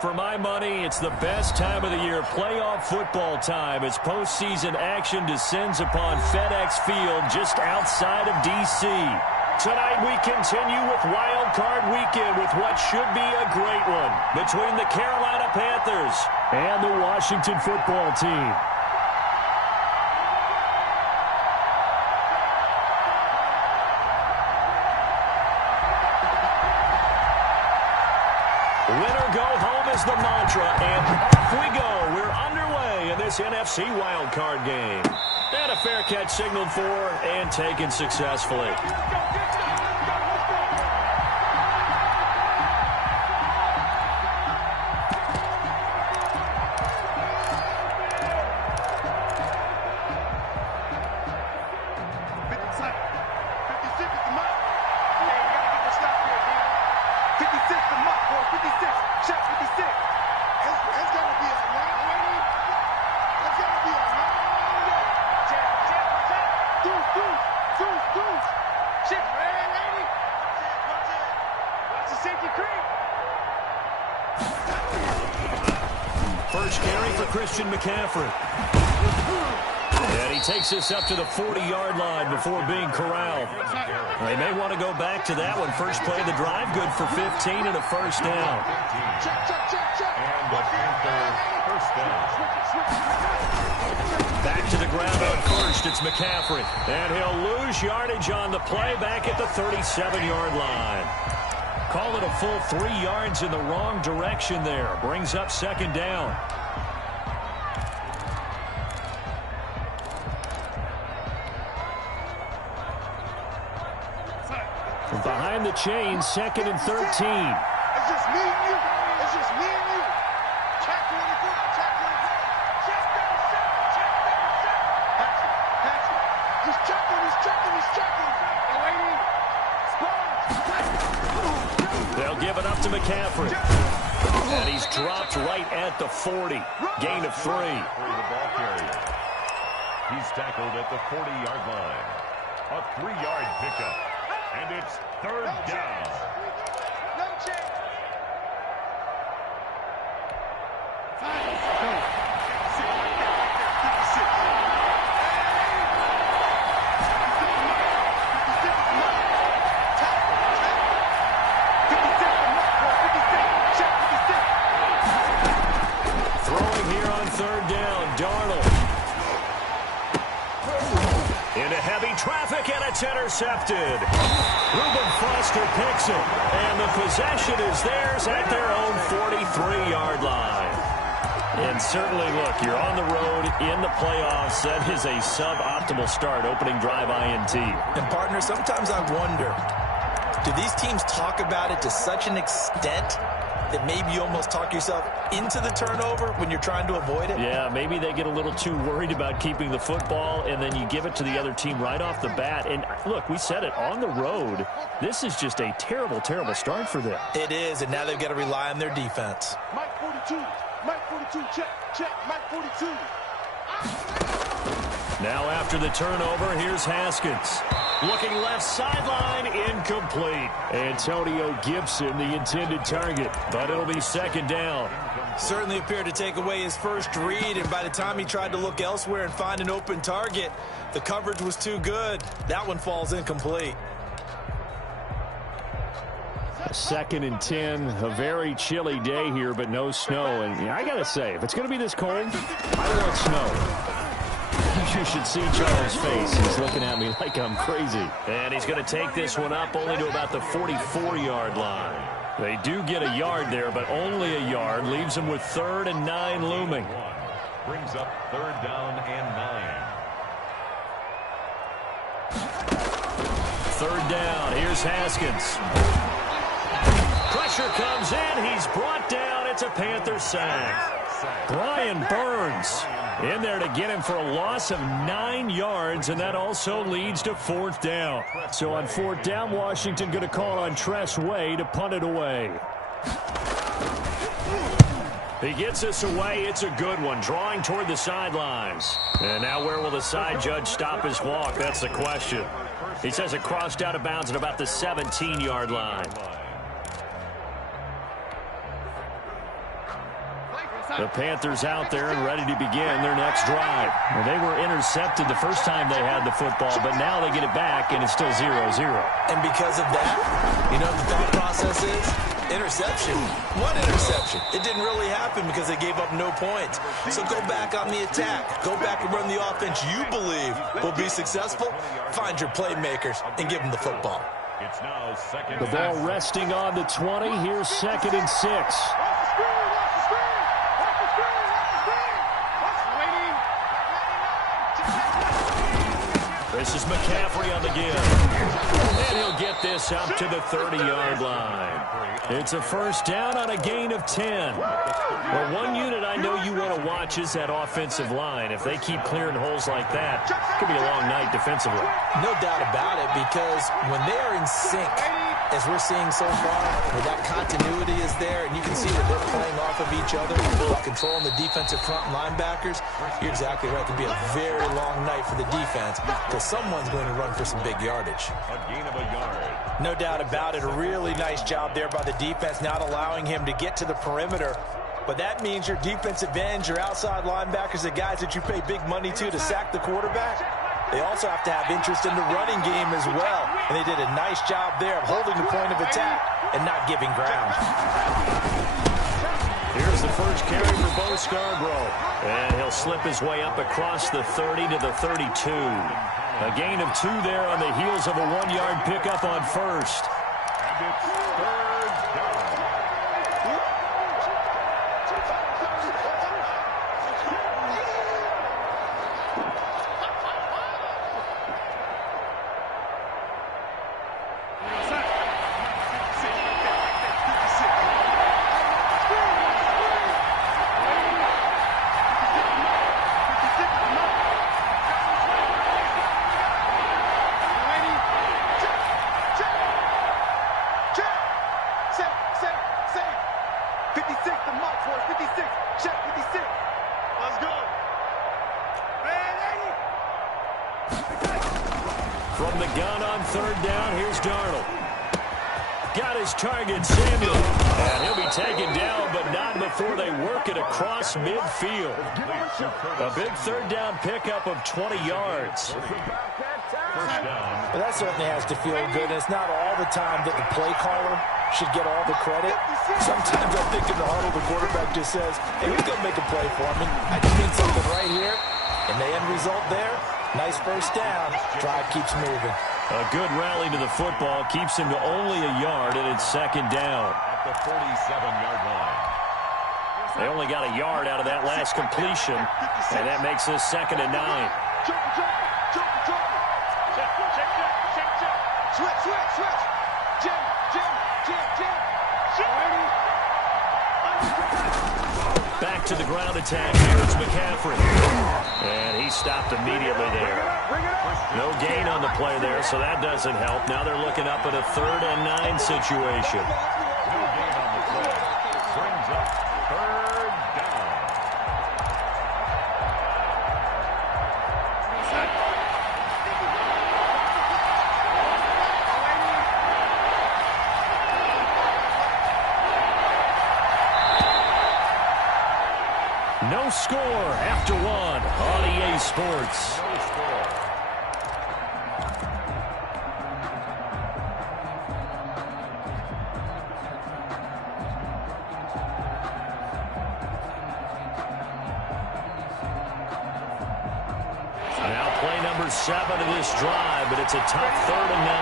For my money, it's the best time of the year, playoff football time, as postseason action descends upon FedEx Field just outside of D.C. Tonight we continue with Wild Card Weekend with what should be a great one between the Carolina Panthers and the Washington football team. Winner go home is the mantra, and off we go. We're underway in this NFC wildcard game. And a fair catch signaled for and taken successfully. First carry for Christian McCaffrey. And he takes this up to the 40-yard line before being corralled. They may want to go back to that one. First play of the drive, good for 15 and a first down. Back to the ground on first. It's McCaffrey. And he'll lose yardage on the play back at the 37-yard line. Call it a full 3 yards in the wrong direction there. Brings up second down. Behind the chain, 2nd and 13. It's just me and you. It's just me and you. Check 24. Check 24. Check 37. Check 37. He's checking. He's checking. He's checking. And waiting. They'll give it up to McCaffrey. And he's dropped right at the 40. Gain of 3. He's tackled at the 40-yard line. A 3-yard pickup. And it's third down. No chance. Throwing here on third down, Darnold. Into heavy traffic, and it's intercepted. Reuben Foster picks it, and the possession is theirs at their own 43-yard line. And certainly, look, you're on the road in the playoffs. That is a suboptimal start, opening drive INT. And, partner, sometimes I wonder, do these teams talk about it to such an extent that maybe you almost talk yourself into the turnover when you're trying to avoid it? Yeah, maybe they get a little too worried about keeping the football, and then you give it to the other team right off the bat. And, look, we said it, on the road, this is just a terrible, terrible start for them. It is, and now they've got to rely on their defense. Mike 42. Mike 42. Check. Check. Mike 42. Now after the turnover, here's Haskins. Looking left sideline, incomplete. Antonio Gibson, the intended target, but it'll be second down. Certainly appeared to take away his first read, and by the time he tried to look elsewhere and find an open target, the coverage was too good. That one falls incomplete. 2nd and 10, a very chilly day here, but no snow. And I got to say, if it's going to be this cold, I want snow. You should see Charles' face. He's looking at me like I'm crazy. And he's going to take this one up only to about the 44-yard line. They do get a yard there, but only a yard. Leaves them with 3rd and 9 looming. Brings up 3rd down and 9. 3rd down. Here's Haskins. Pressure comes in. He's brought down. It's a Panther sack. Brian Burns in there to get him for a loss of 9 yards, and that also leads to 4th down. So on 4th down, Washington going to call on Tress Way to punt it away. He gets us away. It's a good one, drawing toward the sidelines. And now where will the side judge stop his walk? That's the question. He says it crossed out of bounds at about the 17-yard line. The Panthers out there and ready to begin their next drive. Well, they were intercepted the first time they had the football, but now they get it back, and it's still 0-0. And because of that, you know what the thought process is? Interception. One interception. It didn't really happen because they gave up no points. So go back on the attack. Go back and run the offense you believe will be successful. Find your playmakers and give them the football. It's now second. The ball resting on the 20. Here's 2nd and 6. This is McCaffrey on the give. And he'll get this up to the 30-yard line. It's a first down on a gain of 10. Well, one unit I know you want to watch is that offensive line. If they keep clearing holes like that, it could be a long night defensively. No doubt about it, because when they are in sync, as we're seeing so far, where that continuity is there, and you can see that they're playing off of each other while controlling the defensive front linebackers, you're exactly right. It can be a very long night for the defense because someone's going to run for some big yardage. A gain of a yard. No doubt about it. A really nice job there by the defense, not allowing him to get to the perimeter. But that means your defensive ends, your outside linebackers, the guys that you pay big money to sack the quarterback, they also have to have interest in the running game as well. And they did a nice job there of holding the point of attack and not giving ground. Here's the first carry for Bo Scarborough. And he'll slip his way up across the 30 to the 32. A gain of 2 there on the heels of a 1-yard pickup on first. And it's third down. From the gun on third down, here's Darnold. Got his target, Samuel. And he'll be taken down, but not before they work it across midfield. A big third down pickup of 20 yards. First down. Well, that certainly has to feel good. And it's not all the time that the play caller should get all the credit. Sometimes I think in the huddle, the quarterback just says, hey, who's going to make a play for me? I just need something right here. And the end result there, nice first down. Drive keeps moving. A good rally to the football keeps him to only a yard, and it's second down. At the 47-yard line. They only got a yard out of that last completion, and that makes this 2nd and 9. Switch. Jim. Back to the ground attack here. It's McCaffrey. And he stopped immediately there. No gain on the play there, so that doesn't help. Now they're looking up at a 3rd and 9 situation. No gain on the play. Brings up third down. No score after 1 on EA Sports. No score. Now play number 7 of this drive, but it's a tough 3rd and 9.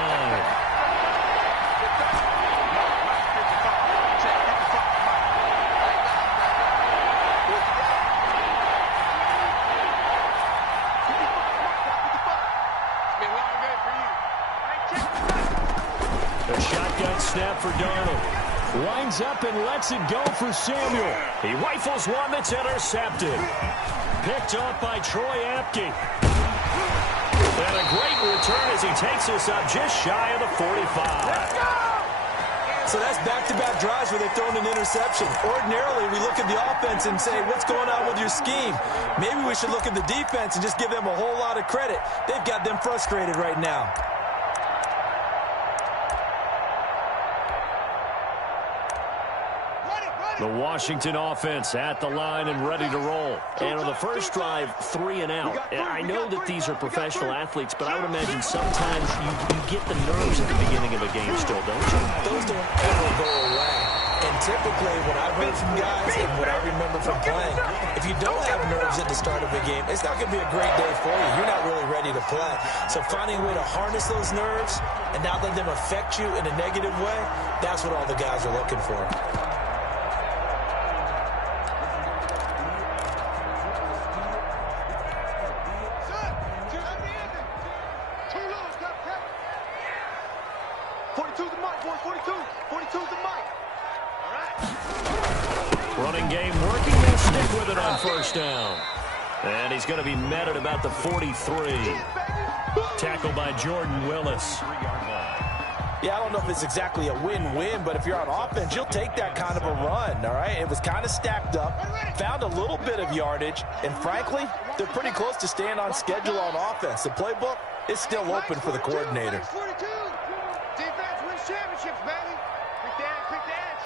A shotgun snap for Darnold. Lines up and lets it go for Samuel. He rifles one that's intercepted. Picked off by Troy Apke. And a great return as he takes us up just shy of the 45. So that's back-to-back drives where they've thrown an interception. Ordinarily, we look at the offense and say, what's going on with your scheme? Maybe we should look at the defense and just give them a whole lot of credit. They've got them frustrated right now. Run it! The Washington offense at the line and ready to roll. And on the first drive, 3 and out. I know that these are professional athletes, but I would imagine sometimes you get the nerves at the beginning of a game still, don't you? Those don't ever go away. And typically, what I've heard from guys and what I remember from playing, if you don't have nerves at the start of a game, it's not going to be a great day for you. You're not really ready to play. So finding a way to harness those nerves and not let them affect you in a negative way, that's what all the guys are looking for. Running game working. They'll stick with it on first down. And he's going to be met at about the 43. Tackled by Jordan Willis. Yeah, I don't know if it's exactly a win-win, but if you're on offense, you'll take that kind of a run, all right? It was kind of stacked up, found a little bit of yardage, and frankly, they're pretty close to staying on schedule on offense. The playbook is still open for the coordinator. Defense wins championships, baby. Quick dance.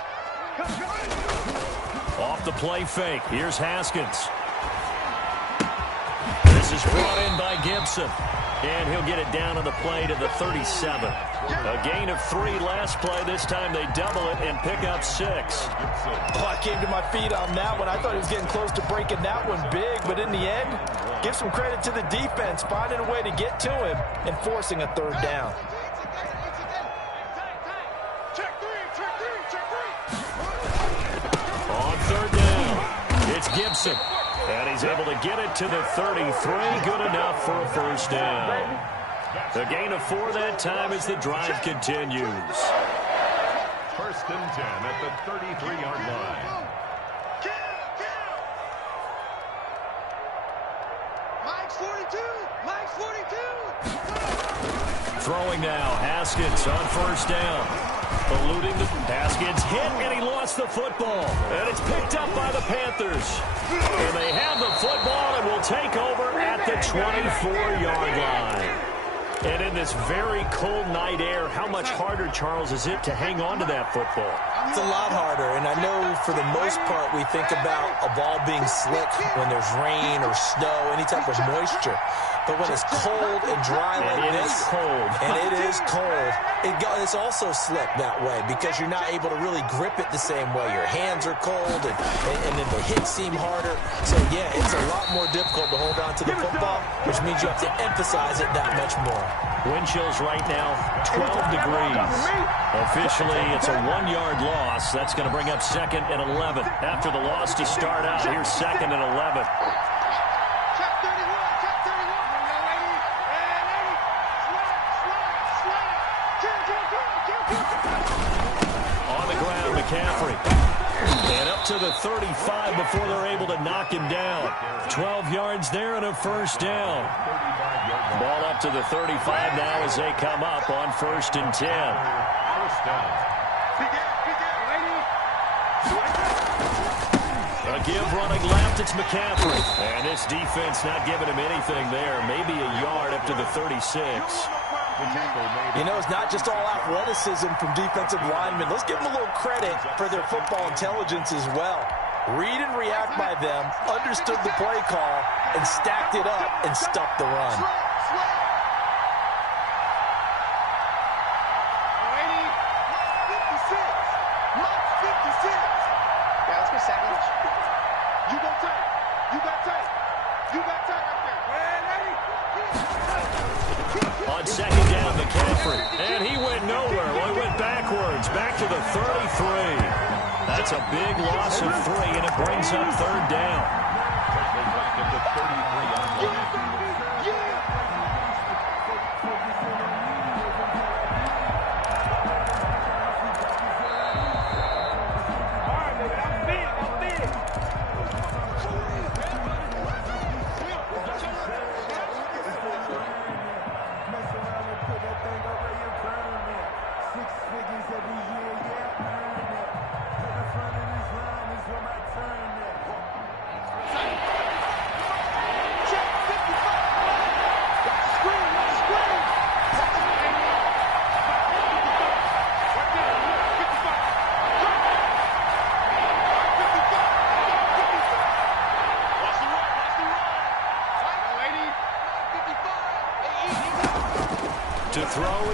Off the play fake. Here's Haskins. This is brought in by Gibson. And he'll get it down on the play to the 37. A gain of 3 last play. This time they double it and pick up 6. Oh, I came to my feet on that one. I thought he was getting close to breaking that one big, but in the end, give some credit to the defense, finding a way to get to him and forcing a third down. On third down, it's Gibson. And he's able to get it to the 33. Good enough for a first down. A gain of 4 that time as the drive continues. First and 10 at the 33-yard line. Mike's 42. Mike's 42. Throwing now, Haskins on first down. Eluding the Haskins hit, and he lost the football. And it's picked up by the Panthers. And they have the football and will take over at the 24-yard line. And in this very cold night air, how much harder, Charles, is it to hang on to that football? It's a lot harder, and I know for the most part we think about a ball being slick when there's rain or snow, any type of moisture. But when it's cold and dry like this, and it is cold, it's also slick that way because you're not able to really grip it the same way. Your hands are cold, and then the hits seem harder. So, yeah, it's a lot more difficult to hold on to the football, which means you have to emphasize it that much more. Wind chills right now, 12 degrees. Officially, it's a 1-yard loss. That's going to bring up 2nd and 11. After the loss to start out, here's 2nd and 11. On the ground, McCaffrey. And up to the 35 before they're able to knock him down. 12 yards there and a first down. Ball up to the 35 now as they come up on 1st and 10. A give running left, it's McCaffrey. And this defense not giving him anything there. Maybe a yard up to the 36. You know, it's not just all athleticism from defensive linemen. Let's give them a little credit for their football intelligence as well. Read and react by them, understood the play call, and stacked it up and stopped the run. On 2nd down, McCaffrey. And he went nowhere. Well, he went backwards, back to the 33. That's a big loss of 3, and it brings up 3rd down.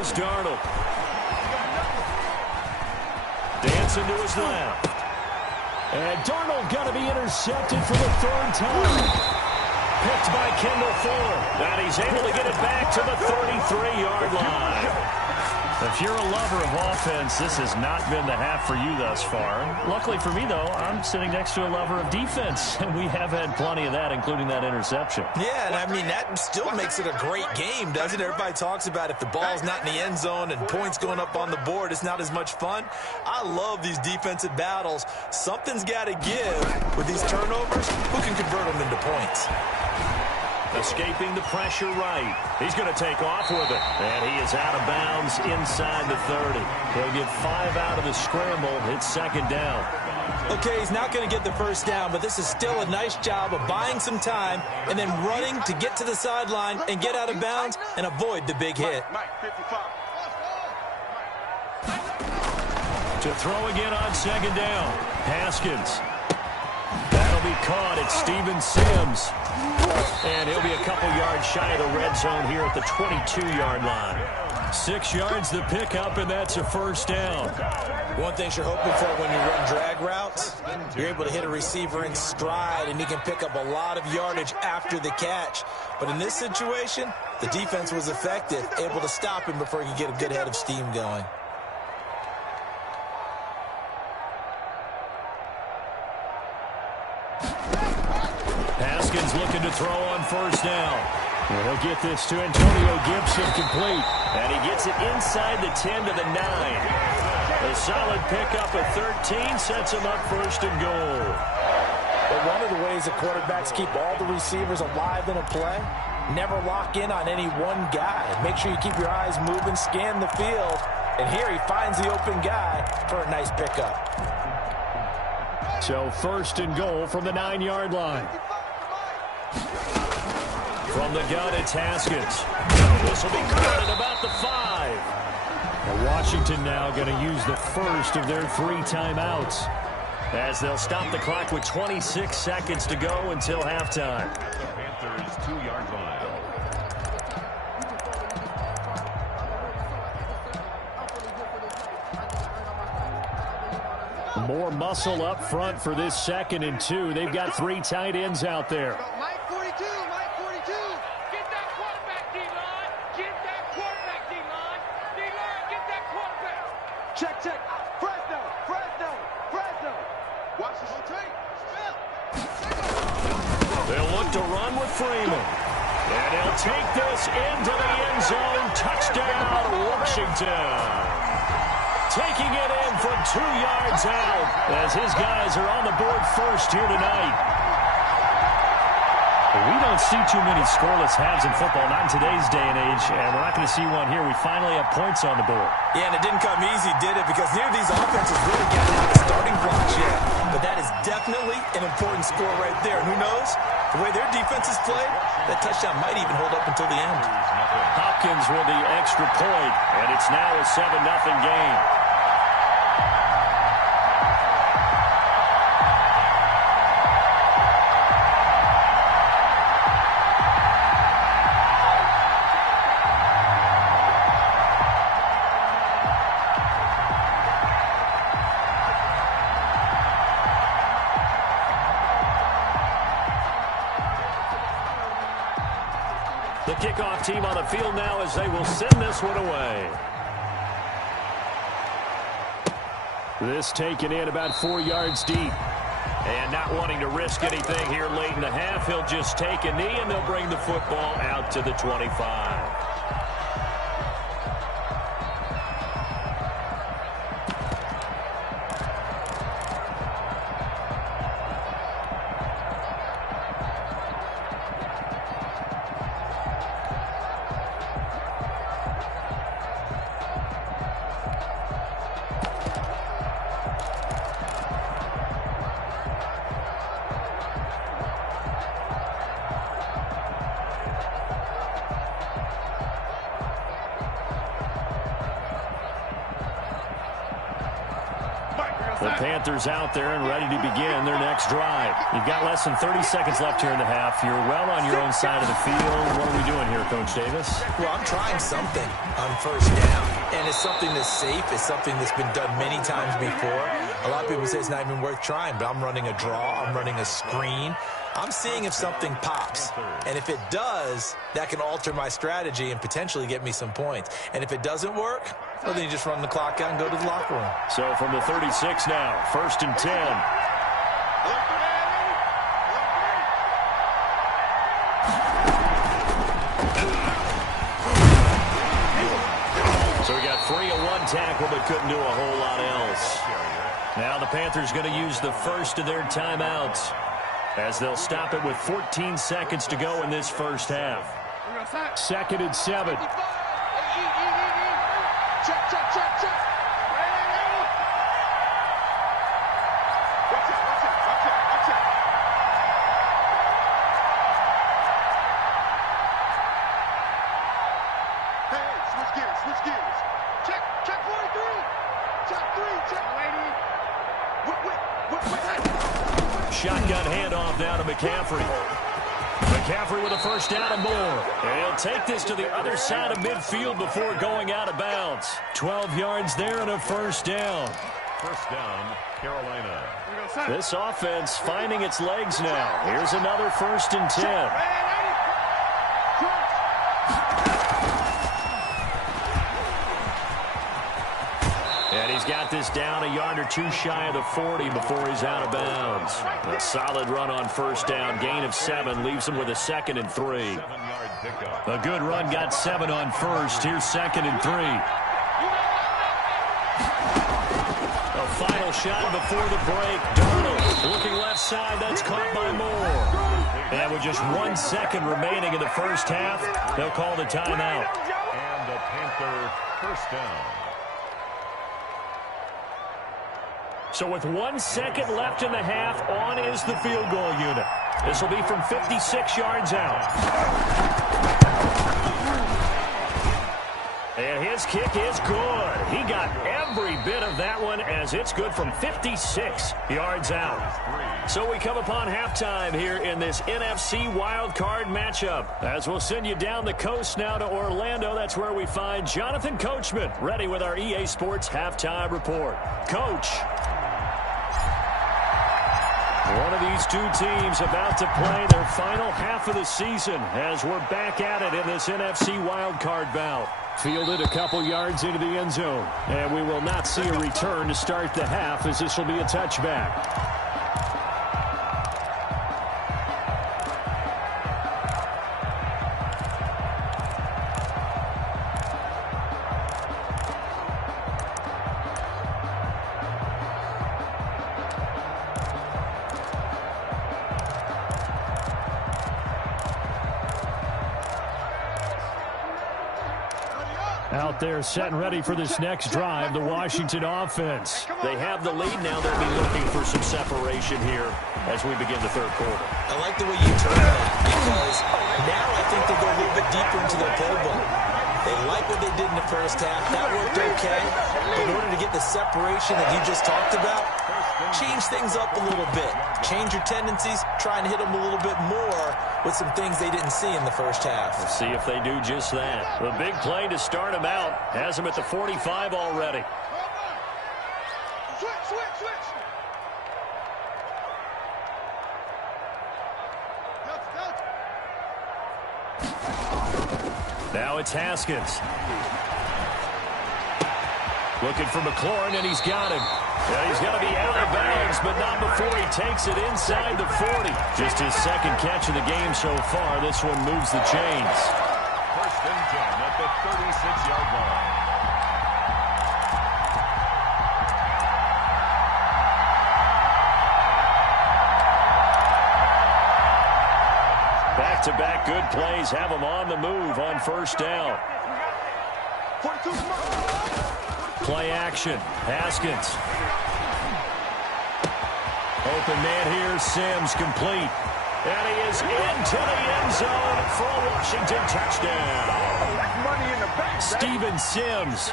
is Darnold. Dancing to his left. And Darnold going to be intercepted for the third time. Picked by Kendall Fuller. And he's able to get it back to the 33-yard line. If you're a lover of offense, this has not been the half for you thus far. Luckily for me, though, I'm sitting next to a lover of defense, and we have had plenty of that, including that interception. Yeah, and I mean, that still makes it a great game, doesn't it? Everybody talks about if the ball's not in the end zone and points going up on the board, it's not as much fun. I love these defensive battles. Something's got to give with these turnovers. Who can convert them into points? Escaping the pressure right. He's going to take off with it. And he is out of bounds inside the 30. He'll get 5 out of the scramble. It's second down. Okay, he's not going to get the first down, but this is still a nice job of buying some time and then running to get to the sideline and get out of bounds and avoid the big hit. To throw again on second down. Haskins. That'll be caught. It's Steven Sims. And he'll be a couple yards shy of the red zone here at the 22-yard line. 6 yards the pickup, and that's a first down. One thing you're hoping for when you run drag routes, you're able to hit a receiver in stride, and he can pick up a lot of yardage after the catch. But in this situation, the defense was effective, able to stop him before he could get a good head of steam going. Haskins looking to throw on first down. And he'll get this to Antonio Gibson complete. And he gets it inside the 10 to the 9. A solid pickup of 13 sets him up first and goal. But one of the ways that quarterbacks keep all the receivers alive in a play, never lock in on any one guy. Make sure you keep your eyes moving, scan the field. And here he finds the open guy for a nice pickup. So first and goal from the 9-yard line. From the gun, it's Haskins. This will be caught at about the 5. Now Washington now going to use the first of their 3 timeouts as they'll stop the clock with 26 seconds to go until halftime. Panthers 2-yard line. More muscle up front for this 2nd and 2. They've got 3 tight ends out there. Mike 42, Mike 42. Get that quarterback, D-line. Get that quarterback, D-line. D-line, get that quarterback. Check, check. Fresno, Fresno, Fresno. Watch this tape. They'll look to run with Freeman. And he'll take this into the end zone. Touchdown, Washington. Taking it in from 2 yards out as his guys are on the board first here tonight. We don't see too many scoreless halves in football, not in today's day and age, and we're not going to see one here. We finally have points on the board. Yeah, and it didn't come easy, did it? Because neither of these offenses really got out the starting blocks yet. But that is definitely an important score right there. And who knows? The way their defense is played, that touchdown might even hold up until the end. Hopkins with the extra point, and it's now a 7-0 game. The kickoff team on the field now as they will send this one away. This taken in about 4 yards deep. And not wanting to risk anything here late in the half, he'll just take a knee and they'll bring the football out to the 25. The Panthers out there and ready to begin their next drive. You've got less than 30 seconds left here in the half. You're well on your own side of the field. What are we doing here, Coach Davis? Well, I'm trying something on first down, and it's something that's safe. It's something that's been done many times before. A lot of people say it's not even worth trying, but I'm running a draw. I'm running a screen. I'm seeing if something pops, and if it does, that can alter my strategy and potentially get me some points. And if it doesn't work, well, then you just run the clock out and go to the locker room. So from the 36 now, 1st and 10. So we got 3-1 tackle, but couldn't do a whole lot else. Now the Panthers going to use the first of their timeouts, as they'll stop it with 14 seconds to go in this first half. 2nd and 7. Check, check, check, check. Watch out, watch out, watch out, watch out. Hey, switch gears, switch gears. Check, check 43. Check 3, check. Lady. Whip. Shotgun handoff now to McCaffrey. McCaffrey with a first down and more. And he'll take this to the other side of midfield before going out of bounds. 12 yards there and a first down. First down, Carolina. This offense finding its legs now. Here's another 1st and 10. And he's got this down a yard or two shy of the 40 before he's out of bounds. A solid run on first down. Gain of 7 leaves him with a 2nd and 3. 7-yard pickup. A good run got 7 on first. Here's 2nd and 3. A final shot before the break. Darnold looking left side. That's caught by Moore. And with just 1 second remaining in the first half, they'll call the timeout. And the Panther first down. So with 1 second left in the half, on is the field goal unit. This will be from 56 yards out. And his kick is good. He got every bit of that one, as it's good from 56 yards out. So we come upon halftime here in this NFC wildcard matchup, as we'll send you down the coast now to Orlando. That's where we find Jonathan Coachman, ready with our EA Sports halftime report. Coach. One of these two teams about to play their final half of the season, as we're back at it in this NFC wildcard bout. Fielded a couple yards into the end zone, and we will not see a return to start the half, as this will be a touchback. Out there set and ready for this next drive, the Washington offense. They have the lead now. They'll be looking for some separation here as we begin the third quarter. I like the way you turn that, because now I think they go a little bit deeper into their playbook. They like what they did in the first half. That worked okay. But in order to get the separation that you just talked about, change things up a little bit. Change your tendencies. Try and hit them a little bit more with some things they didn't see in the first half. Let's see if they do just that. The big play to start them out has them at the 45 already. Switch, switch, switch. Now it's Haskins. Looking for McLaurin, and he's got him. Yeah, he's got to be out of bounds, but not before he takes it inside the 40. Just his second catch of the game so far. This one moves the chains. 1st and 10 at the 36-yard line. Back-to-back good plays have him on the move on first down. 42. Play action. Haskins. Open man here. Sims complete. And he is into the end zone for a Washington touchdown. Money in the bank. Steven Sims,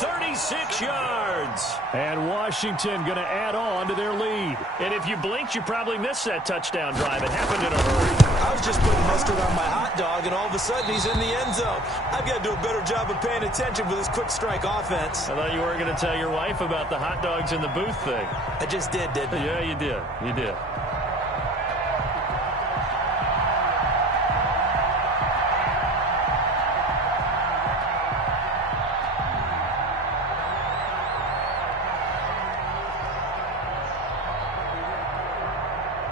36 yards. And Washington going to add on to their lead. And if you blinked, you probably missed that touchdown drive. It happened in a hurry. I was just putting mustard on my hot dog, and all of a sudden he's in the end zone. I've got to do a better job of paying attention with this quick strike offense. I thought you were going to tell your wife about the hot dogs in the booth thing. I just did, didn't I? Yeah, you did. You did.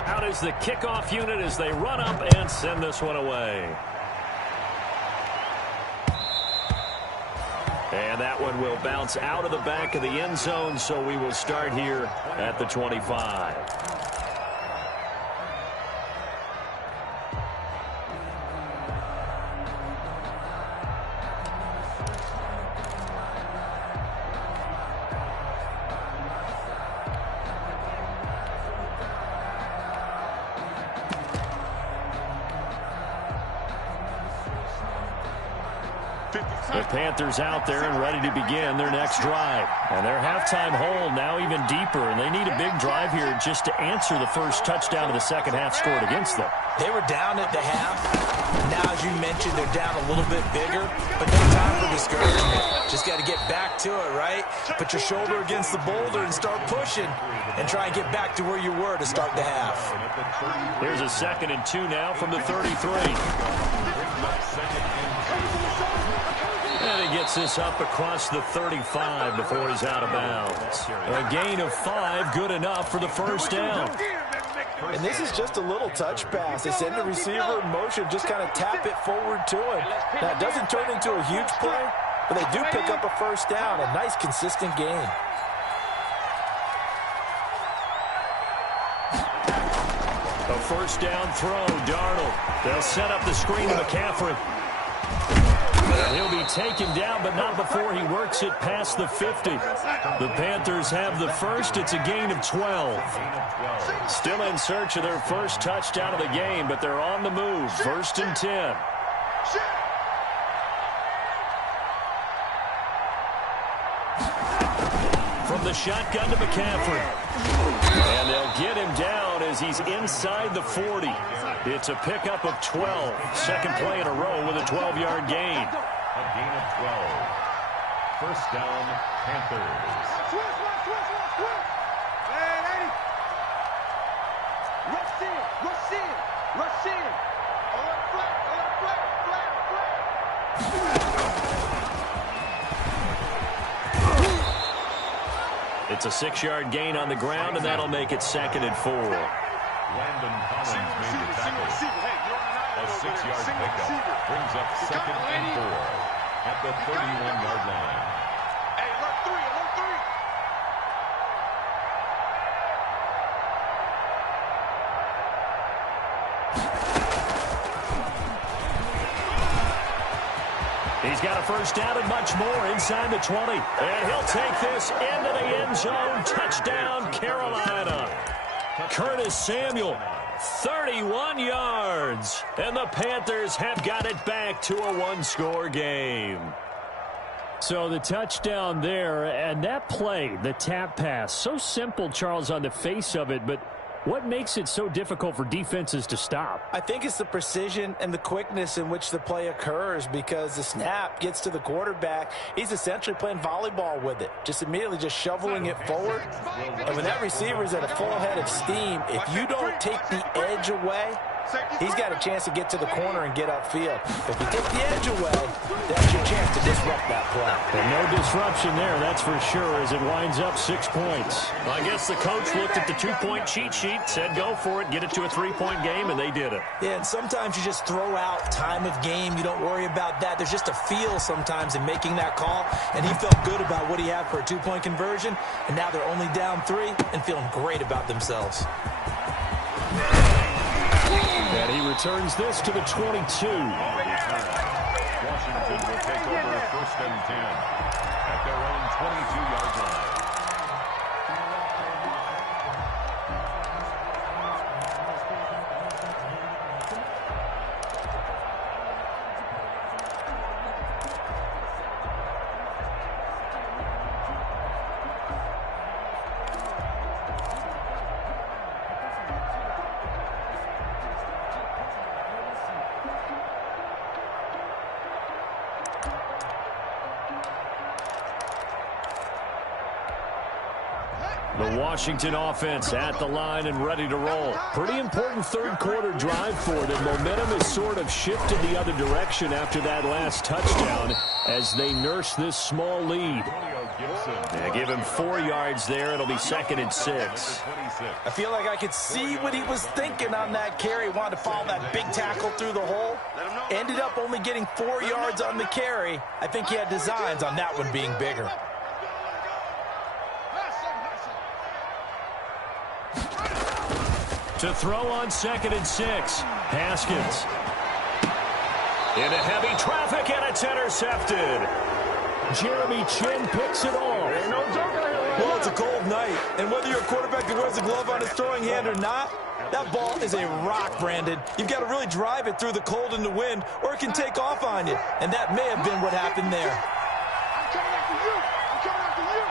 Out is the kickoff unit as they run up and send this one away. And that one will bounce out of the back of the end zone, so we will start here at the 25. The Panthers out there and ready to begin their next drive. And their halftime hole now even deeper, and they need a big drive here just to answer the first touchdown of the second half scored against them. They were down at the half. Now, as you mentioned, they're down a little bit bigger, but no time for discouragement. Just got to get back to it, right? Put your shoulder against the boulder and start pushing and try and get back to where you were to start the half. Here's a 2nd and 2 now from the 33. And he gets this up across the 35 before he's out of bounds. A gain of 5, good enough for the first down. And this is just a little touch pass. They send the receiver in motion, just kind of tap it forward to him. Now, it doesn't turn into a huge play, but they do pick up a first down. A nice, consistent gain. A first down throw, Darnold. They'll set up the screen to McCaffrey. He'll be taken down, but not before he works it past the 50. The Panthers have the first. It's a gain of 12. Still in search of their first touchdown of the game, but they're on the move. 1st and 10. From the shotgun to McCaffrey. And they'll get him down as he's inside the 40. It's a pickup of 12. Second play in a row with a 12-yard gain. A gain of 12. First down, Panthers. Rush in, rush in, rush in. On flat, flat. It's a 6-yard gain on the ground, and that'll make it 2nd and 4. Landon Collins made the tackle. A 6-yard pickup brings up 2nd and 4 at the 31-yard line. Hey, alert 3, alert 3. He's got a first down and much more inside the 20. And he'll take this into the end zone. Touchdown, Carolina. Curtis Samuel, 31 yards. And the Panthers have got it back to a one-score game. So the touchdown there, and that play, the tap pass, so simple, Charles, on the face of it, but what makes it so difficult for defenses to stop? I think it's the precision and the quickness in which the play occurs, because the snap gets to the quarterback. He's essentially playing volleyball with it, just immediately just shoveling it forward. And when that receiver is at a full head of steam, if you don't take the edge away, he's got a chance to get to the corner and get upfield. If you take the edge away, that's your chance to disrupt that play. And no disruption there, that's for sure, as it winds up 6 points. Well, I guess the coach looked at the 2-point cheat sheet, said go for it, get it to a 3-point game, and they did it. Yeah, and sometimes you just throw out time of game. You don't worry about that. There's just a feel sometimes in making that call, and he felt good about what he had for a 2-point conversion, and now they're only down 3 and feeling great about themselves. And he returns this to the 22. Washington will take over 1st and 10 at their own 22-yard line. The Washington offense at the line and ready to roll. Pretty important third quarter drive for them. Momentum has sort of shifted the other direction after that last touchdown as they nurse this small lead. Yeah, give him 4 yards there. It'll be 2nd and 6. I feel like I could see what he was thinking on that carry. Wanted to follow that big tackle through the hole. Ended up only getting 4 yards on the carry. I think he had designs on that one being bigger. To throw on 2nd and 6. Haskins. Into heavy traffic, and it's intercepted. Jeremy Chin picks it off. Well, it's a cold night, and whether you're a quarterback that wears a glove on his throwing hand or not, that ball is a rock, Brandon. You've got to really drive it through the cold and the wind, or it can take off on you, and that may have been what happened there. I'm coming after you. I'm coming after you.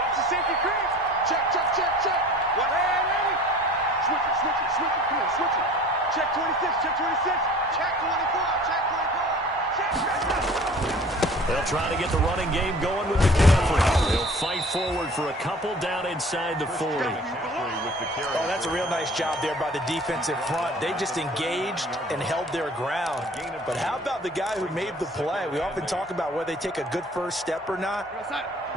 Watch the safety creep. Check, check, check, check. What? Hey, ready? Switch it, switch it, switch it. Come on, switch it. Check 26, check 26. Check 24, check 24. Check, check, check. They'll try to get the running game going with McCaffrey. They'll fight forward for a couple down inside the 40. Oh, that's a real nice job there by the defensive front. They just engaged and held their ground. But how about the guy who made the play? We often talk about whether they take a good first step or not.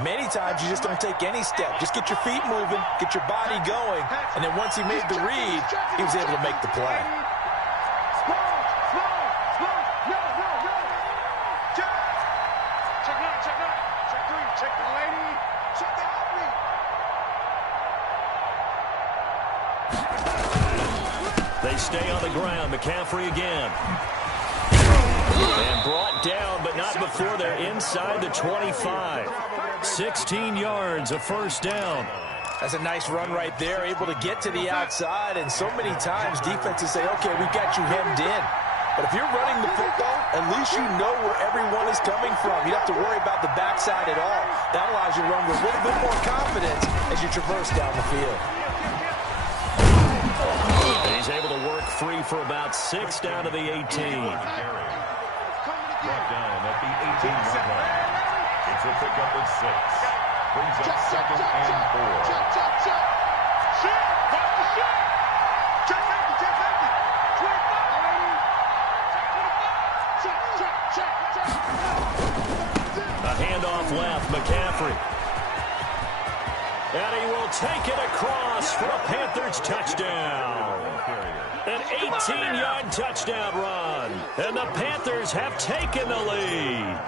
Many times you just don't take any step. Just get your feet moving, get your body going, and then once he made the read, he was able to make the play. They stay on the ground. McCaffrey again. And brought down, but not before they're inside the 25. 16 yards, a first down. That's a nice run right there, able to get to the outside, and so many times defenses say, okay, we've got you hemmed in. But if you're running the football, at least you know where everyone is coming from. You don't have to worry about the backside at all. That allows you to run with a little bit more confidence as you traverse down the field. He's able to work free for about 6 down to the 18. Brought down at the 18-yard line. It's a pickup of 6. Brings up 2nd and 4. Check, check, check. Check. Watch the check. Check safety, check safety. 25. Check, check, check, check. A handoff left, McCaffrey. And he will take it across for a Panthers touchdown. An 18-yard touchdown run. And the Panthers have taken the lead.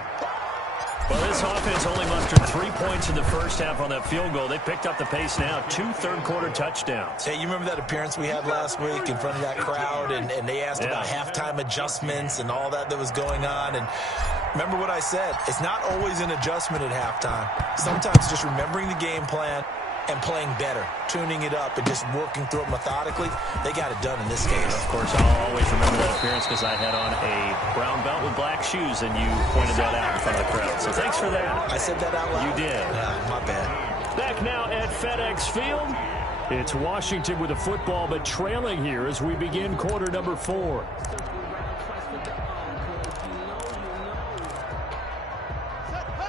Well, this offense only mustered 3 points in the first half on that field goal. They picked up the pace now. 2 third-quarter touchdowns. Hey, you remember that appearance we had last week in front of that crowd, and they asked about halftime adjustments and all that was going on, and remember what I said. It's not always an adjustment at halftime. Sometimes just remembering the game plan and playing better, tuning it up, and just working through it methodically. They got it done in this case. Of course, I'll always remember that appearance because I had on a brown belt with black shoes, and you pointed that out in front of the crowd. So thanks for that. I said that out loud. You did. Yeah, my bad. Back now at FedEx Field. It's Washington with the football, but trailing here as we begin quarter number 4.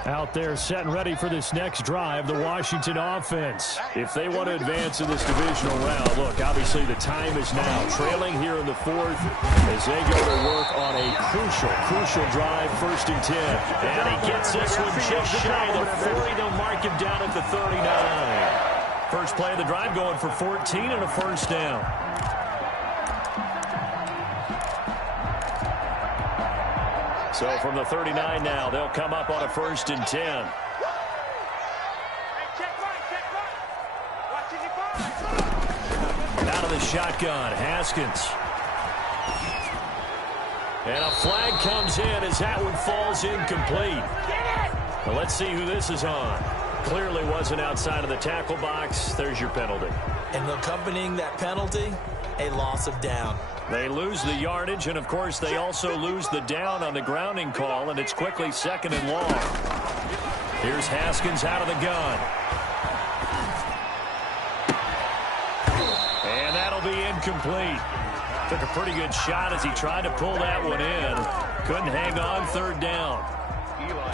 Out there set and ready for this next drive, the Washington offense. If they want to advance in this divisional round, look, obviously the time is now. Trailing here in the 4th as they go to work on a crucial drive, 1st and 10. And he gets this one just shy of the 40. They'll mark him down at the 39. First play of the drive going for 14 and a first down. So from the 39 now, they'll come up on a 1st and 10. Out of the shotgun, Haskins. And a flag comes in as that one falls incomplete. Well, let's see who this is on. Clearly wasn't outside of the tackle box. There's your penalty. And accompanying that penalty, a loss of down. They lose the yardage, and, of course, they also lose the down on the grounding call, and it's quickly 2nd and long. Here's Haskins out of the gun. And that'll be incomplete. Took a pretty good shot as he tried to pull that one in. Couldn't hang on, 3rd down.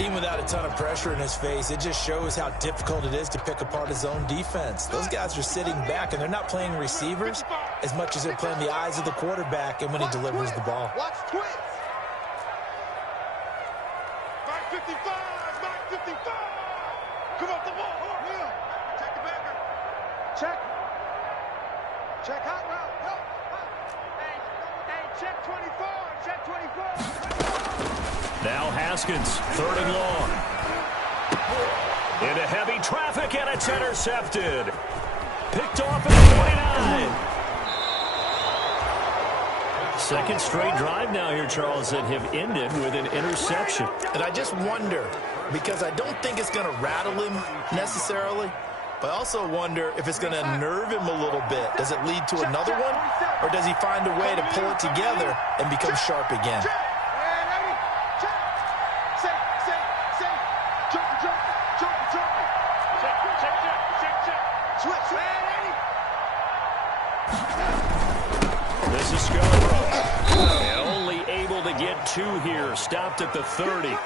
Even without a ton of pressure in his face, it just shows how difficult it is to pick apart his own defense. Those guys are sitting back, and they're not playing receivers as much as they're playing the eyes of the quarterback and when he delivers the ball. Watch twist. Back 55, back 55. Come off the ball. Check the backer. Check. Check hot route. Go. Hey, check 24. Check 24. Now Haskins, 3rd and long. Into heavy traffic, and it's intercepted. Picked off at the 29. Second straight drive now here, Charles, that have ended with an interception. And I just wonder, because I don't think it's going to rattle him necessarily, but I also wonder if it's going to nerve him a little bit. Does it lead to another one, or does he find a way to pull it together and become sharp again? This is Scarborough. Only able to get 2 here. Stopped at the 30.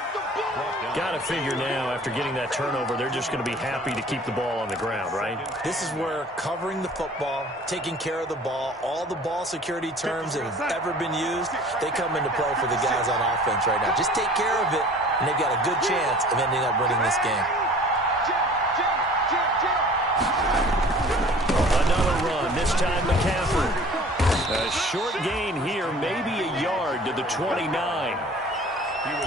Got to figure now, after getting that turnover, they're just going to be happy to keep the ball on the ground, right? This is where covering the football, taking care of the ball, all the ball security terms that have ever been used, they come into play for the guys on offense right now. Just take care of it, and they've got a good chance of ending up winning this game. Another run, this time McCaffrey. A short gain here, maybe a yard to the 29.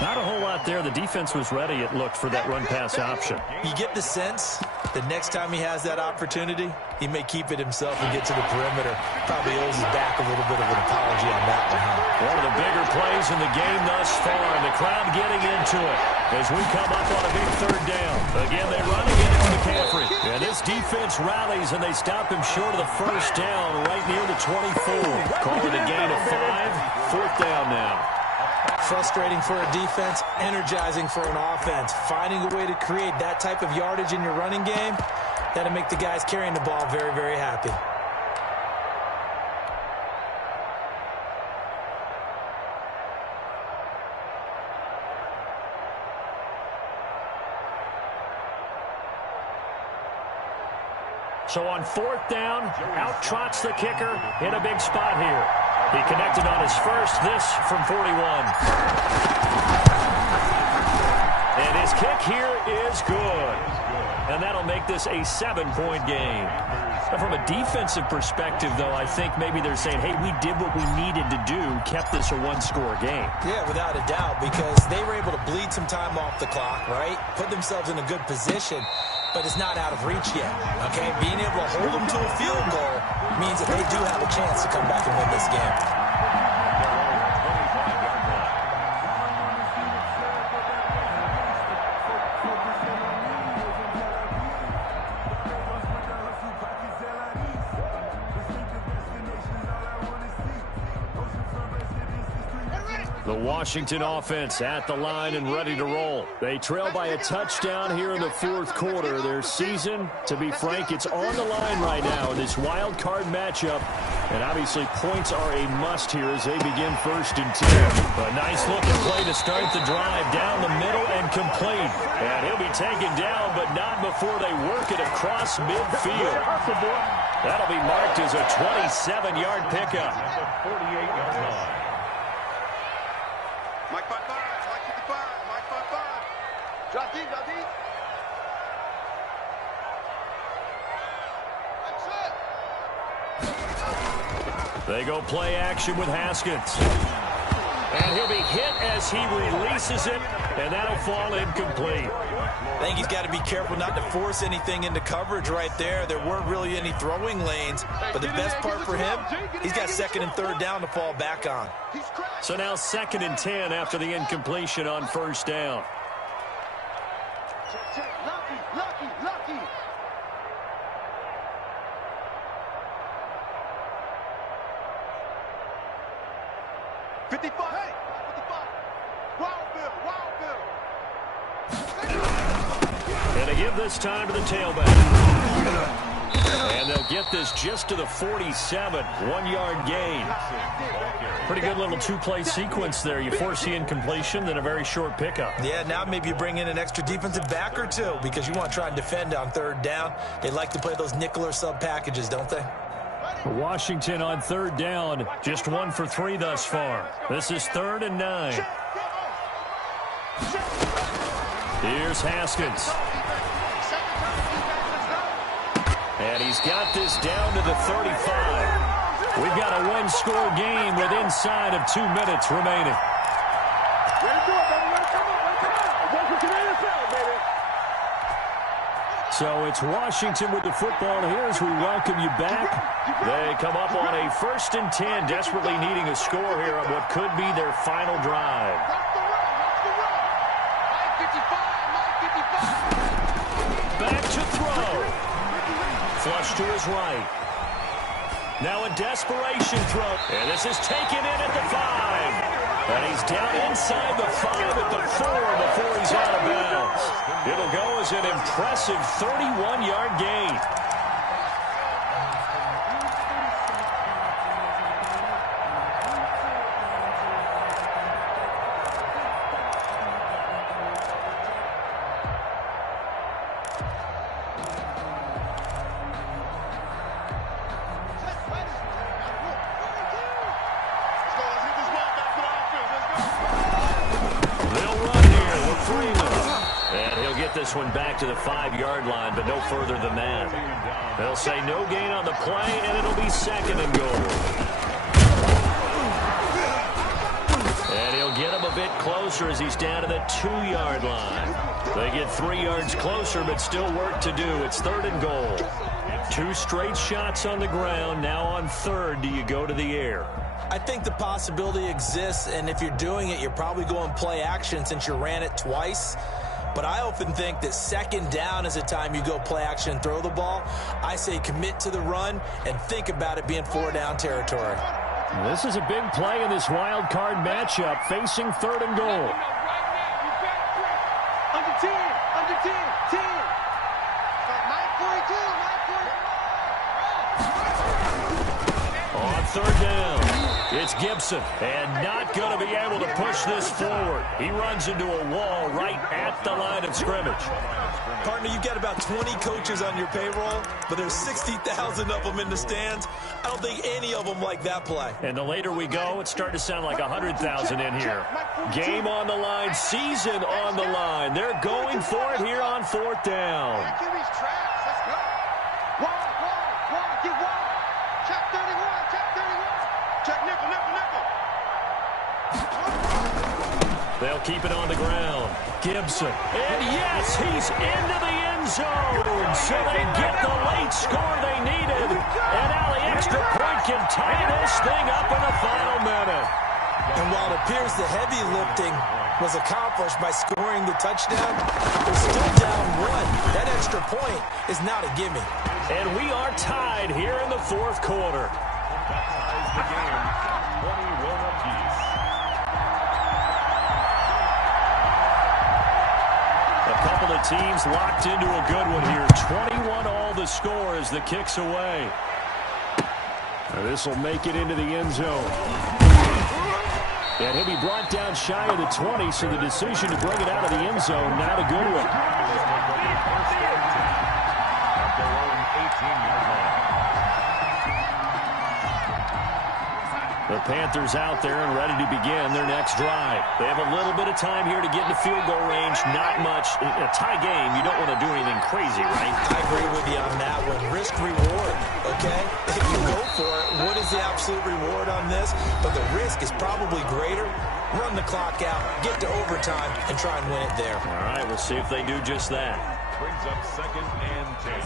Not a whole lot there. The defense was ready, it looked, for that run-pass option. You get the sense that next time he has that opportunity, he may keep it himself and get to the perimeter. Probably owes his back a little bit of an apology on that one, huh? One of the bigger plays in the game thus far, and the crowd getting into it as we come up on a big 3rd down. Again, they run again into McCaffrey. And this defense rallies, and they stop him short of the 1st down right near the 24. Call it a gain of 5. 4th down now. Frustrating for a defense, energizing for an offense. Finding a way to create that type of yardage in your running game, that'll make the guys carrying the ball very, very happy. So on 4th down, out trots the kicker in a big spot here. He connected on his first, this from 41. And his kick here is good. And that'll make this a 7-point game. Now, from a defensive perspective, though, I think maybe they're saying, hey, we did what we needed to do, kept this a 1-score game. Yeah, without a doubt, because they were able to bleed some time off the clock, right? Put themselves in a good position, but it's not out of reach yet, okay? Being able to hold them to a field goal means that they do have a chance to come back and win this game. The Washington offense at the line and ready to roll. They trail by a touchdown here in the 4th quarter. Their season, to be frank, it's on the line right now in this wild card matchup. And obviously points are a must here as they begin 1st and 10. A nice looking play to start the drive down the middle and complete. And he'll be taken down, but not before they work it across midfield. That'll be marked as a 27-yard pickup. 48-yard line. Mike 55, Mike 55, Mike 55. Drop deep, drop deep. That's it. They go play action with Haskins. And he'll be hit as he releases it, and that'll fall incomplete. I think he's got to be careful not to force anything into coverage right there. There weren't really any throwing lanes, but the best part for him, he's got 2nd and 3rd down to fall back on. So now 2nd and 10 after the incompletion on 1st down. Check, check. Lucky. 55. Hey, 55. Wild Bill. And to give this time to the tailback. And they'll get this just to the 47, 1-yard gain. Pretty good little two-play sequence there. You force the incompletion, then a very short pickup. Yeah, now maybe you bring in an extra defensive back or two because you want to try and defend on third down. They like to play those nickel or sub packages, don't they? Washington on third down, just 1 for 3 thus far. This is 3rd and 9. Here's Haskins. And he's got this down to the 35. We've got a one-score game with inside of 2 minutes remaining. So it's Washington with the football here as we welcome you back. They come up on a 1st and 10, desperately needing a score here on what could be their final drive. Back to throw. Flush to his right. Now a desperation throw. And this is taken in at the 5. And he's down inside the 5 at the 4 before he's out of bounds. It'll go as an impressive 31-yard gain. This one back to the 5-yard line, but no further than that. They'll say no gain on the play, and it'll be 2nd and goal. And he'll get him a bit closer as he's down to the 2-yard line. They get 3 yards closer, but still work to do. It's 3rd and goal. 2 straight shots on the ground. Now on 3rd, do you go to the air? I think the possibility exists, and if you're doing it, you're probably going play action since you ran it twice. But I often think that 2nd down is the time you go play action and throw the ball. I say commit to the run and think about it being 4-down territory. This is a big play in this wild card matchup, facing 3rd and goal. Under 10, under 10, 10. 9:42, 9:42. On 3rd down, it's Gibson, and not going to be able to push this forward. He runs into a wall right at the line of scrimmage. Partner, you got about 20 coaches on your payroll, but there's 60,000 of them in the stands. I don't think any of them like that play. And the later we go, it's starting to sound like 100,000 in here. Game on the line, season on the line. They're going for it here on 4th down. They'll keep it on the ground. Gibson. And yes, he's into the end zone. So they get the late score they needed. And now the extra point can tie this thing up in the final minute. And while it appears the heavy lifting was accomplished by scoring the touchdown, they're still down 1. That extra point is not a gimme. And we are tied here in the 4th quarter. That ties the game, 21 apiece. A couple of teams locked into a good one here. 21 all the score as the kick's away. This will make it into the end zone. And he'll be brought down shy of the 20, so the decision to bring it out of the end zone, not a good one. At their own 18-yard line. The Panthers out there and ready to begin their next drive. They have a little bit of time here to get into field goal range. Not much. In a tie game, you don't want to do anything crazy, right? I agree with you on that one. Risk reward, okay? If you go for it, what is the absolute reward on this? But the risk is probably greater. Run the clock out, get to overtime, and try and win it there. All right, we'll see if they do just that. Brings up 2nd and 10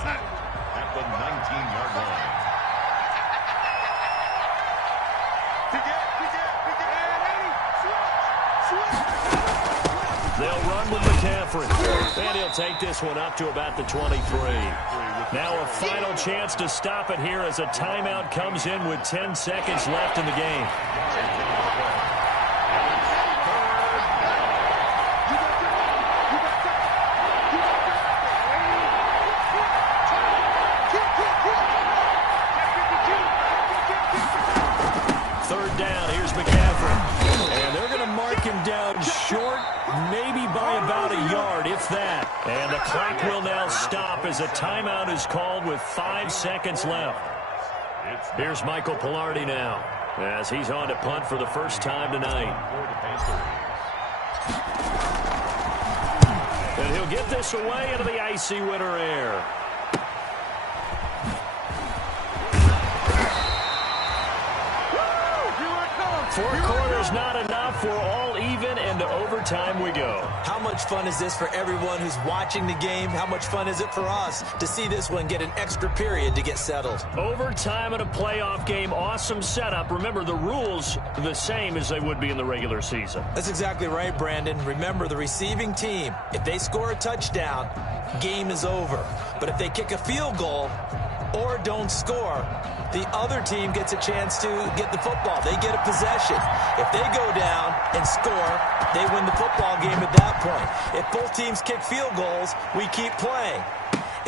at the 19-yard line. They'll run with McCaffrey. And he'll take this one up to about the 23. Now a final chance to stop it here as a timeout comes in with 10 seconds left in the game. up as a timeout is called with 5 seconds left. Here's Michael Pilardi now as he's on to punt for the first time tonight. And he'll get this away into the icy winter air. Four quarters not enough. We're all even, and to overtime we go. How much fun is this for everyone who's watching the game? How much fun is it for us to see this one get an extra period to get settled? Overtime in a playoff game, awesome setup. Remember, the rules are the same as they would be in the regular season. That's exactly right, Brandon. Remember, the receiving team, if they score a touchdown, game is over. But if they kick a field goal or don't score, the other team gets a chance to get the football. They get a possession. If they go down and score, they win the football game at that point. If both teams kick field goals, we keep playing.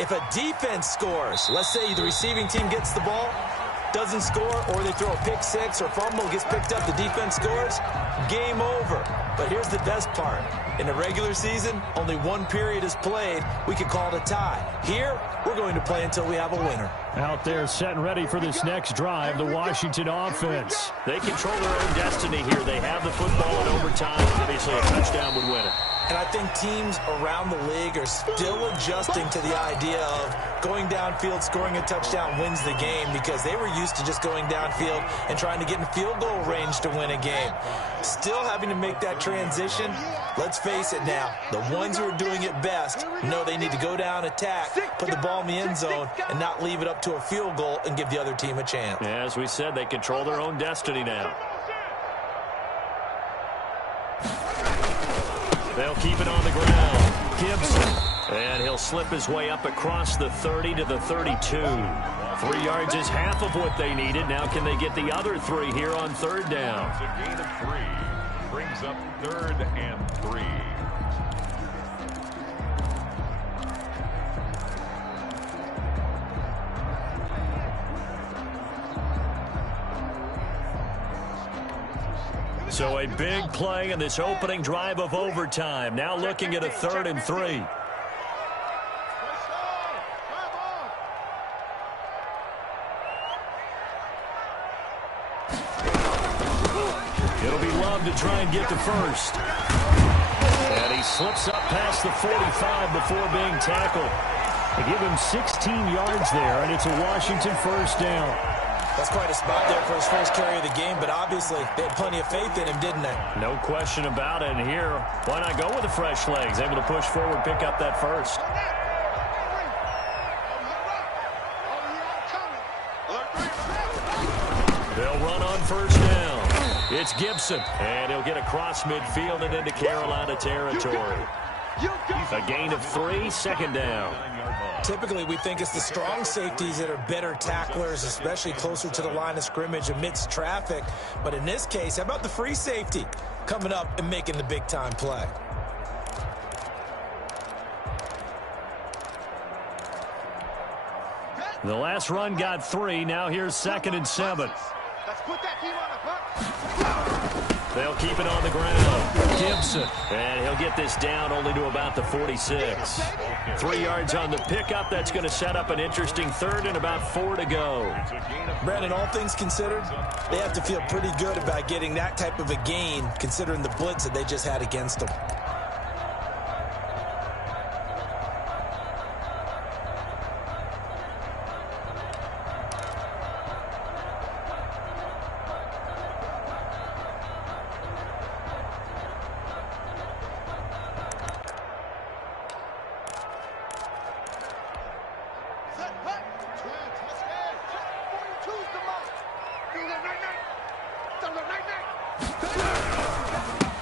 If a defense scores, let's say the receiving team gets the ball, doesn't score, or they throw a pick six or fumble, gets picked up, the defense scores, game over. But here's the best part. In the regular season, only one period is played. We could call it a tie. Here, we're going to play until we have a winner. Out there set and ready for this next drive, the Washington offense. They control their own destiny here. They have the football in overtime. Obviously, a touchdown would win it. And I think teams around the league are still adjusting to the idea of going downfield, scoring a touchdown wins the game, because they were used to just going downfield and trying to get in field goal range to win a game. Still having to make that transition. Let's face it now, the ones who are doing it best know they need to go down, attack, put the ball in the end zone, and not leave it up to a field goal and give the other team a chance. As we said, they control their own destiny now. They'll keep it on the ground. Gibson. And he'll slip his way up across the 30 to the 32. 3 yards is half of what they needed. Now can they get the other 3 here on third down? It's a gain of 3. Brings up 3rd and 3. So a big play in this opening drive of overtime. Now looking at a 3rd and 3. It'll be Love to try and get to first. And he slips up past the 45 before being tackled. They give him 16 yards there, and it's a Washington first down. That's quite a spot there for his first carry of the game, but obviously they had plenty of faith in him, didn't they? No question about it. And here, why not go with the fresh legs? Able to push forward, pick up that first. They'll run on first down. It's Gibson, and he'll get across midfield and into Carolina territory. A gain of 3, second down. Typically, we think it's the strong safeties that are better tacklers, especially closer to the line of scrimmage amidst traffic. But in this case, how about the free safety coming up and making the big-time play? The last run got 3. Now here's 2nd and 7. Let's put that team on the butt. They'll keep it on the ground. Gibson. And he'll get this down only to about the 46. 3 yards on the pickup. That's going to set up an interesting 3rd and about 4 to go. Brandon, all things considered, they have to feel pretty good about getting that type of a gain, considering the blitz that they just had against them.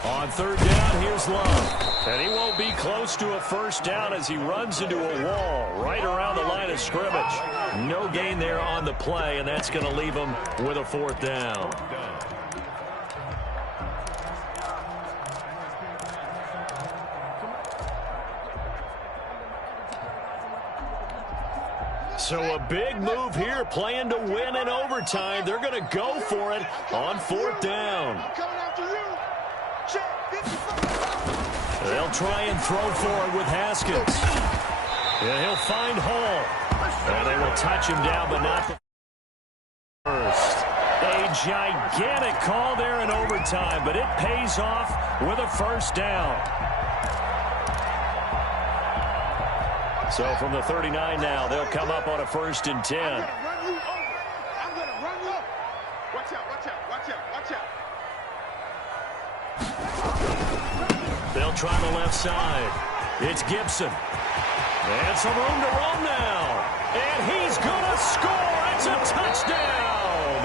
On 3rd down, here's Love. And he won't be close to a first down as he runs into a wall right around the line of scrimmage. No gain there on the play, and that's going to leave him with a 4th down. So a big move here, playing to win in overtime. They're going to go for it on 4th down. They'll try and throw for it with Haskins. And he'll find Hall. And they will touch him down, but not the first. A gigantic call there in overtime, but it pays off with a first down. So from the 39 now, they'll come up on a 1st and 10. I'm going to run you over. Watch out, watch out, watch out, watch out. They'll try the left side. It's Gibson. And some room to roam now. And he's going to score. It's a touchdown.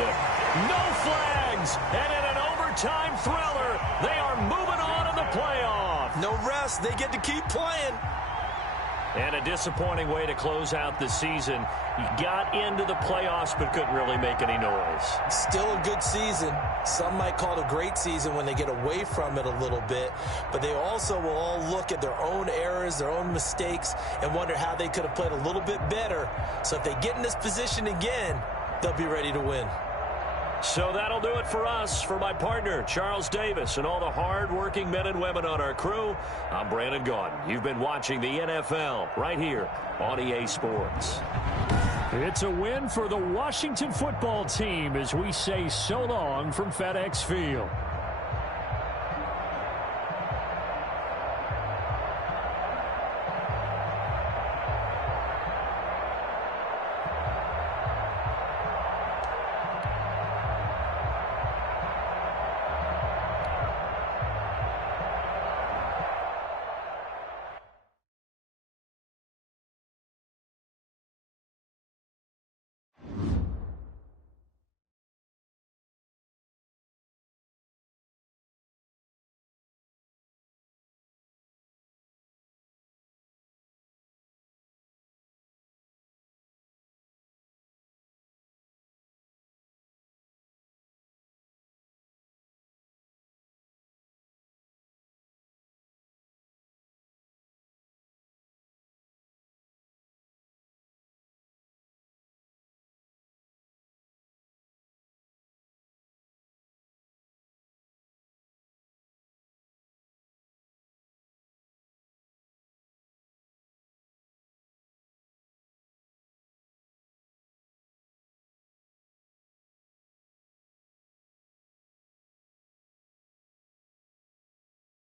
No flags. And in an overtime thriller, they are moving on in the playoff. No rest. They get to keep playing. And a disappointing way to close out the season. He got into the playoffs but couldn't really make any noise. Still a good season. Some might call it a great season when they get away from it a little bit. But they also will all look at their own errors, their own mistakes, and wonder how they could have played a little bit better. So if they get in this position again, they'll be ready to win. So that'll do it for us. For my partner, Charles Davis, and all the hard-working men and women on our crew, I'm Brandon Gaudin. You've been watching the NFL right here on EA Sports. It's a win for the Washington football team as we say so long from FedEx Field.